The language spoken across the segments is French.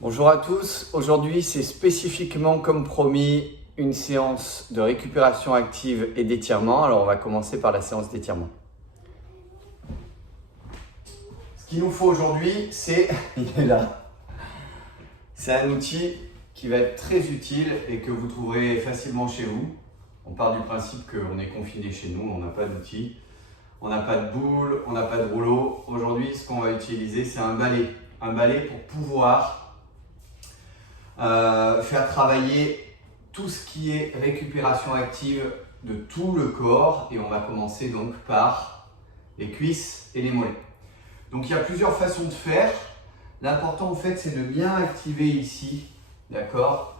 Bonjour à tous, aujourd'hui c'est spécifiquement comme promis une séance de récupération active et d'étirement. Alors on va commencer par la séance d'étirement. Ce qu'il nous faut aujourd'hui c'est, il est là, c'est un outil qui va être très utile et que vous trouverez facilement chez vous. On part du principe qu'on est confiné chez nous, on n'a pas d'outil, on n'a pas de boule, on n'a pas de rouleau. Aujourd'hui ce qu'on va utiliser c'est un balai pour pouvoir faire travailler tout ce qui est récupération active de tout le corps et on va commencer donc par les cuisses et les mollets. Donc il y a plusieurs façons de faire. L'important en fait c'est de bien activer ici, d'accord,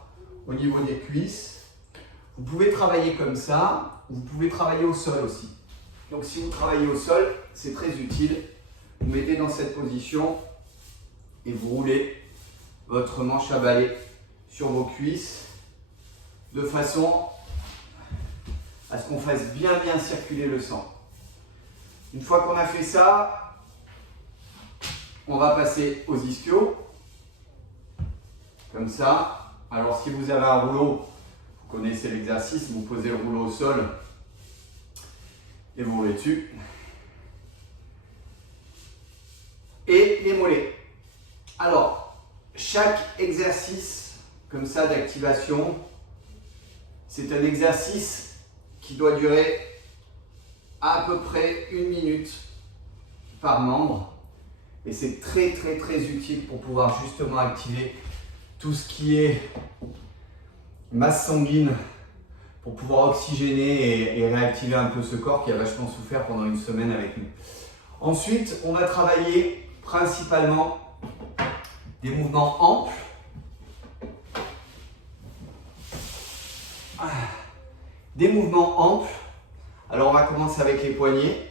au niveau des cuisses. Vous pouvez travailler comme ça, vous pouvez travailler au sol aussi. Donc si vous travaillez au sol, c'est très utile. Vous mettez dans cette position et vous roulez votre manche à balai sur vos cuisses de façon à ce qu'on fasse bien circuler le sang. Une fois qu'on a fait ça, on va passer aux ischios comme ça. Alors si vous avez un rouleau, vous connaissez l'exercice, vous posez le rouleau au sol et vous roulez dessus. Et les mollets. Alors, chaque exercice comme ça d'activation, c'est un exercice qui doit durer à peu près 1 minute par membre. Et c'est très utile pour pouvoir justement activer tout ce qui est masse sanguine, pour pouvoir oxygéner et réactiver un peu ce corps qui a vachement souffert pendant une semaine avec nous. Ensuite, on va travailler principalement des mouvements amples. Des mouvements amples. Alors on va commencer avec les poignets.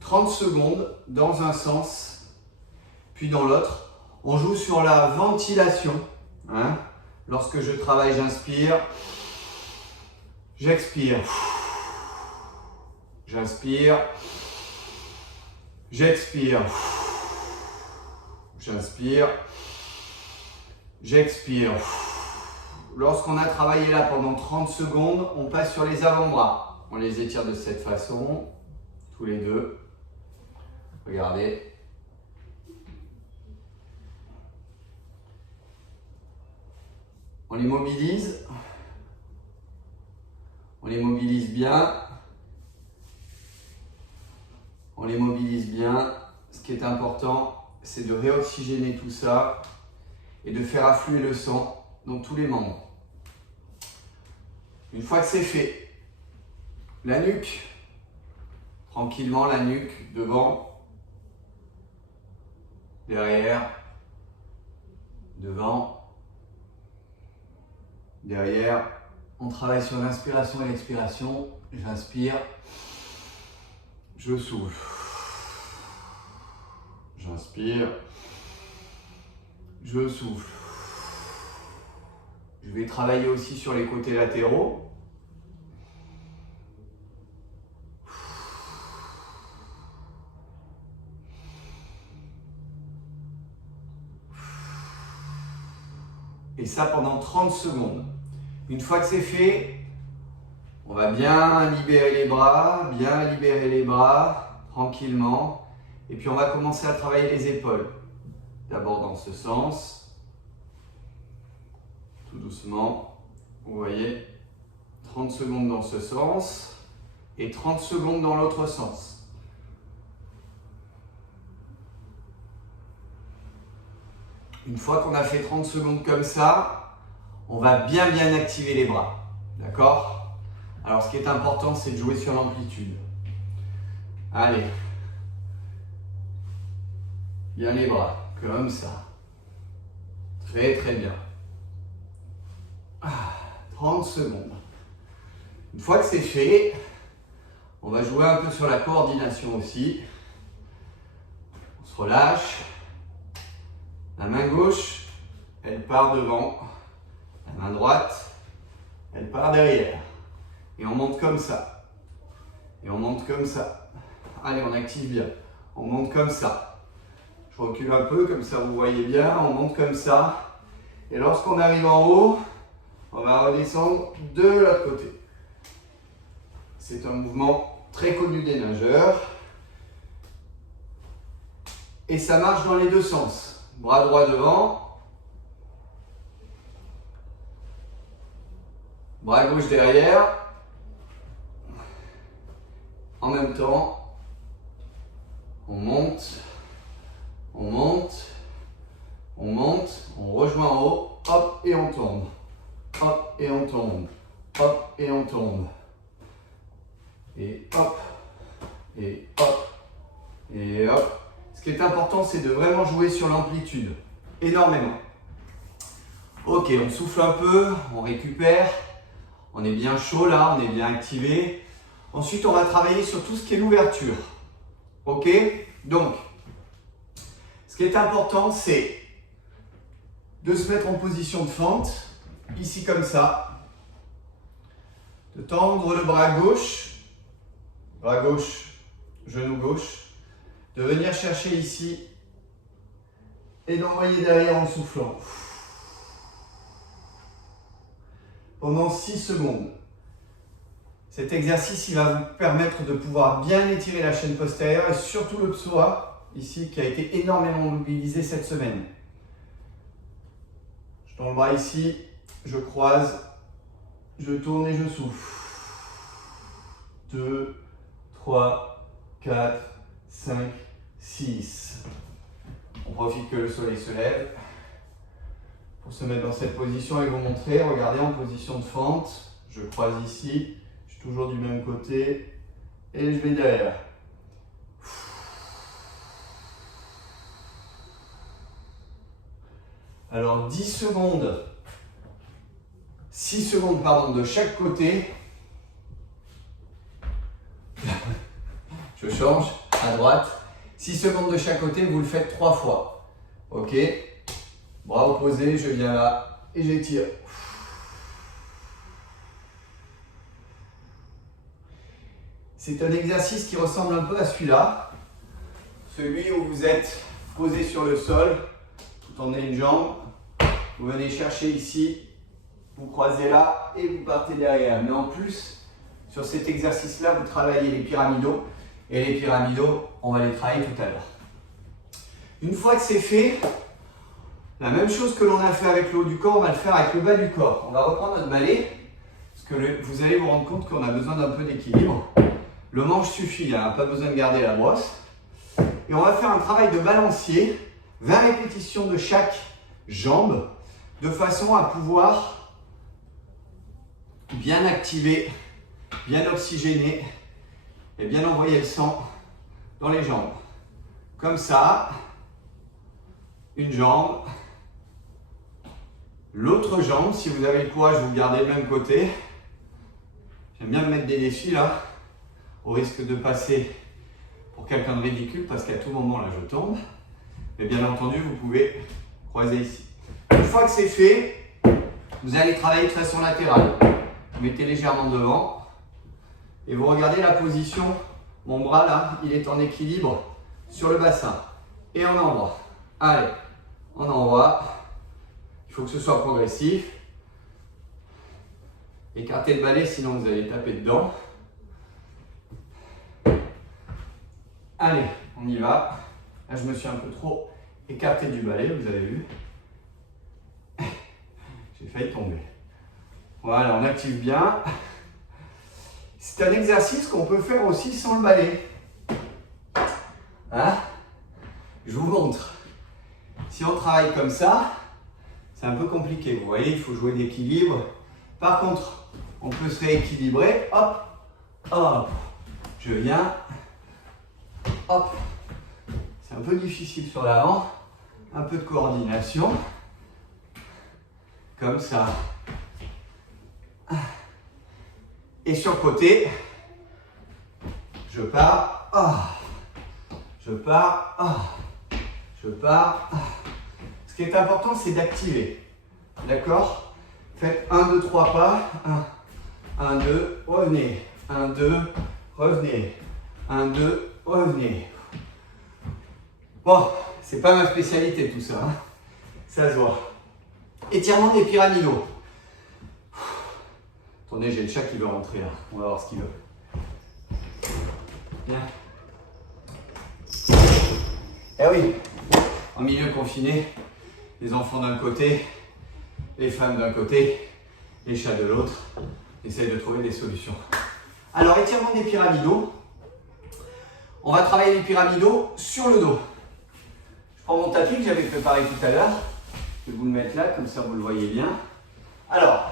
30 secondes dans un sens, puis dans l'autre. On joue sur la ventilation. Lorsque je travaille, j'inspire. J'expire. J'inspire. J'expire. J'inspire. J'expire. Lorsqu'on a travaillé là pendant 30 secondes, on passe sur les avant-bras. On les étire de cette façon, tous les deux. Regardez. On les mobilise. On les mobilise bien. On les mobilise bien. Ce qui est important, c'est de réoxygéner tout ça et de faire affluer le sang dans tous les membres. Une fois que c'est fait, la nuque, tranquillement la nuque, devant, derrière, devant, derrière. On travaille sur l'inspiration et l'expiration. J'inspire, je souffle. J'inspire, je souffle. Je vais travailler aussi sur les côtés latéraux. Et ça pendant 30 secondes. Une fois que c'est fait, on va bien libérer les bras, tranquillement. Et puis on va commencer à travailler les épaules. D'abord dans ce sens. Tout doucement, vous voyez, 30 secondes dans ce sens et 30 secondes dans l'autre sens. Une fois qu'on a fait 30 secondes comme ça, on va bien activer les bras, d'accord? Alors ce qui est important, c'est de jouer sur l'amplitude. Allez, bien les bras, comme ça. Très bien. 30 secondes. Une fois que c'est fait, on va jouer un peu sur la coordination aussi. On se relâche. La main gauche, elle part devant. La main droite, elle part derrière. Et on monte comme ça. Et on monte comme ça. Allez, on active bien. On monte comme ça. Je Je recule un peu, comme ça vous voyez bien. On monte comme ça. Et lorsqu'on arrive en haut, on va redescendre de l'autre côté. C'est un mouvement très connu des nageurs. Et ça marche dans les deux sens. Bras droit devant. Bras gauche derrière. En même temps, on monte, on monte, on monte, on rejoint en haut, hop, et on tombe. Hop, et on tombe. Hop, et on tombe. Et hop, et hop, et hop. Ce qui est important, c'est de vraiment jouer sur l'amplitude, énormément. Ok, on souffle un peu, on récupère, on est bien chaud là, on est bien activé. Ensuite, on va travailler sur tout ce qui est l'ouverture. Ok? Donc, ce qui est important, c'est de se mettre en position de fente, ici comme ça, de tendre le bras gauche, genou gauche, de venir chercher ici et d'envoyer derrière en soufflant. Pendant 6 secondes. Cet exercice, il va vous permettre de pouvoir bien étirer la chaîne postérieure et surtout le psoas, ici, qui a été énormément mobilisé cette semaine. Je tends le bras ici, je croise, je tourne et je souffle. 2, 3, 4, 5, 6. On profite que le soleil se lève pour se mettre dans cette position et vous montrer. Regardez, en position de fente, je croise ici, je suis toujours du même côté et je vais derrière. Alors 10 secondes, 6 secondes pardon, de chaque côté. Je change à droite. 6 secondes de chaque côté, vous le faites 3 fois. Ok? Bras opposés, je viens là et j'étire. C'est un exercice qui ressemble un peu à celui-là. Celui où vous êtes posé sur le sol, vous tendez une jambe, vous venez chercher ici, vous croisez là et vous partez derrière. Mais en plus, sur cet exercice-là, vous travaillez les pyramidaux. Et les pyramidaux, on va les travailler tout à l'heure. Une fois que c'est fait, la même chose que l'on a fait avec le haut du corps, on va le faire avec le bas du corps. On va reprendre notre balai, parce que vous allez vous rendre compte qu'on a besoin d'un peu d'équilibre. Le manche suffit, hein, pas besoin de garder la brosse. Et on va faire un travail de balancier, 20 répétitions de chaque jambe, de façon à pouvoir bien activer, bien oxygéner et bien envoyer le sang dans les jambes. Comme ça, une jambe, l'autre jambe, si vous avez le courage, vous gardez le même côté. J'aime bien me mettre des défis là, au risque de passer pour quelqu'un de ridicule parce qu'à tout moment là je tombe. Mais bien entendu, vous pouvez croiser ici. Une fois que c'est fait, vous allez travailler de façon latérale. Vous mettez légèrement devant. Et vous regardez la position, mon bras là, il est en équilibre sur le bassin. Et on envoie. Allez, on envoie. Il faut que ce soit progressif. Écartez le balai, sinon vous allez taper dedans. Allez, on y va. Là, je me suis un peu trop écarté du balai, vous avez vu. J'ai failli tomber. Voilà, on active bien. C'est un exercice qu'on peut faire aussi sans le balai. Hein? Je vous montre. Si on travaille comme ça, c'est un peu compliqué. Vous voyez, il faut jouer d'équilibre. Par contre, on peut se rééquilibrer. Hop, hop. Je viens. Hop. C'est un peu difficile sur l'avant. Un peu de coordination. Comme ça. Et sur le côté, je pars, je pars, je pars. Ce qui est important, c'est d'activer. D'accord? Faites 1, 2, 3 pas. 1, 2, revenez. 1, 2, revenez. 1, 2, revenez. Bon, c'est pas ma spécialité tout ça, hein. Ça se voit. Étirement des pyramidaux. Attendez, j'ai le chat qui veut rentrer là. On va voir ce qu'il veut. Bien. Eh oui, en milieu confiné, les enfants d'un côté, les femmes d'un côté, les chats de l'autre. Essaye de trouver des solutions. Alors, étirement des pyramidaux. On va travailler les pyramidaux sur le dos. Je prends mon tapis que j'avais préparé tout à l'heure. Je vais vous le mettre là, comme ça vous le voyez bien. Alors,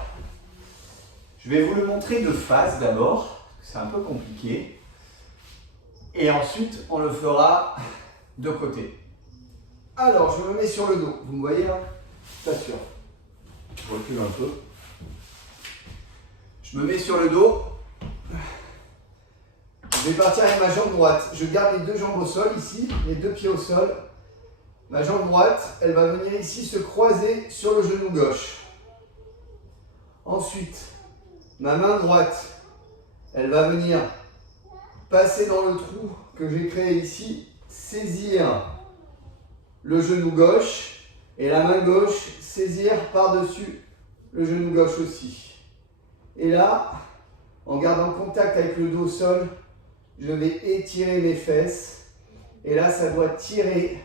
je vais vous le montrer de face d'abord. C'est un peu compliqué. Et ensuite, on le fera de côté. Alors, je me mets sur le dos. Vous me voyez là? Pas sûr. Je recule un peu. Je me mets sur le dos. Je vais partir avec ma jambe droite. Je garde les deux jambes au sol ici, les deux pieds au sol. Ma jambe droite, elle va venir ici se croiser sur le genou gauche. Ensuite, ma main droite, elle va venir passer dans le trou que j'ai créé ici, saisir le genou gauche et la main gauche saisir par-dessus le genou gauche aussi. Et là, en gardant contact avec le dos au sol, je vais étirer mes fesses. Et là, ça doit tirer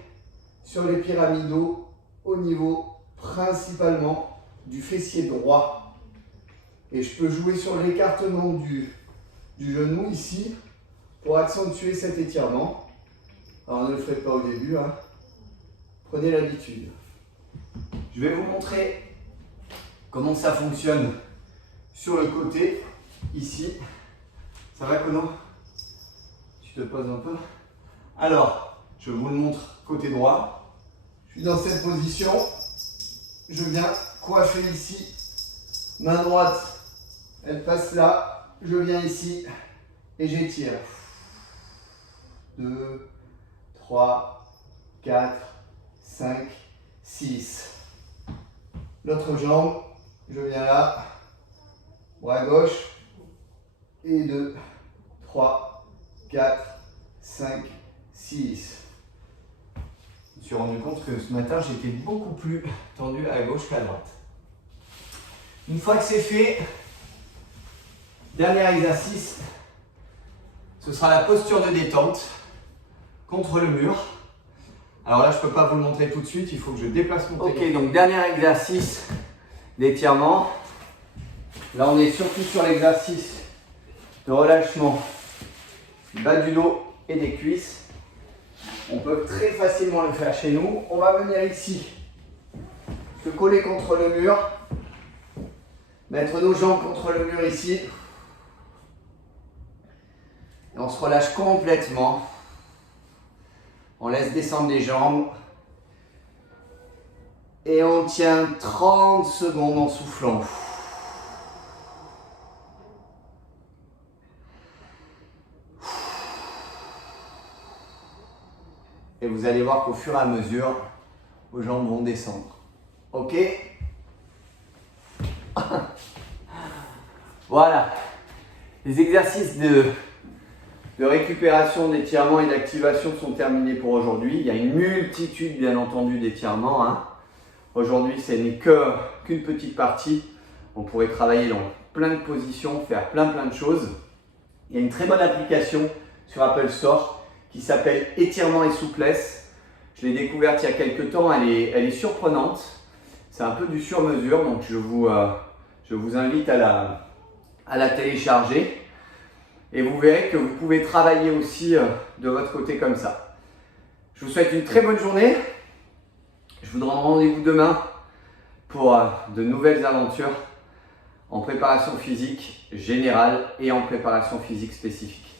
sur les pyramidaux au niveau principalement du fessier droit. Et je peux jouer sur l'écartement du genou ici pour accentuer cet étirement. Alors ne le faites pas au début, hein. Prenez l'habitude. Je vais vous montrer comment ça fonctionne sur le côté, ici. Ça va, Kono? Tu te poses un peu. Alors, je vous le montre côté droit. Je suis dans cette position. Je viens coiffer ici. Main droite, elle passe là. Je viens ici et j'étire. 2, 3, 4, 5, 6. L'autre jambe, je viens là. Bras gauche. Et 2, 3, 4, 5, 6. Je me suis rendu compte que ce matin, j'étais beaucoup plus tendu à gauche qu'à droite. Une fois que c'est fait, dernier exercice, ce sera la posture de détente contre le mur. Alors là, je ne peux pas vous le montrer tout de suite, il faut que je déplace mon téléphone. Ok, donc dernier exercice d'étirement. Là, on est surtout sur l'exercice de relâchement du bas du dos et des cuisses. On peut très facilement le faire chez nous. On va venir ici, se coller contre le mur, mettre nos jambes contre le mur ici. Et on se relâche complètement. On laisse descendre les jambes. Et on tient 30 secondes en soufflant. Et vous allez voir qu'au fur et à mesure, vos jambes vont descendre. Ok? Voilà. Les exercices de récupération, d'étirement et d'activation sont terminés pour aujourd'hui. Il y a une multitude, bien entendu, d'étirements, hein. Aujourd'hui, ce n'est qu'une petite partie. On pourrait travailler dans plein de positions, faire plein de choses. Il y a une très bonne application sur Apple Store qui s'appelle Étirement et souplesse. Je l'ai découverte il y a quelques temps, elle est surprenante. C'est un peu du sur-mesure, donc je vous invite à la télécharger. Et vous verrez que vous pouvez travailler aussi de votre côté comme ça. Je vous souhaite une très bonne journée. Je vous donne rendez-vous demain pour de nouvelles aventures en préparation physique générale et en préparation physique spécifique.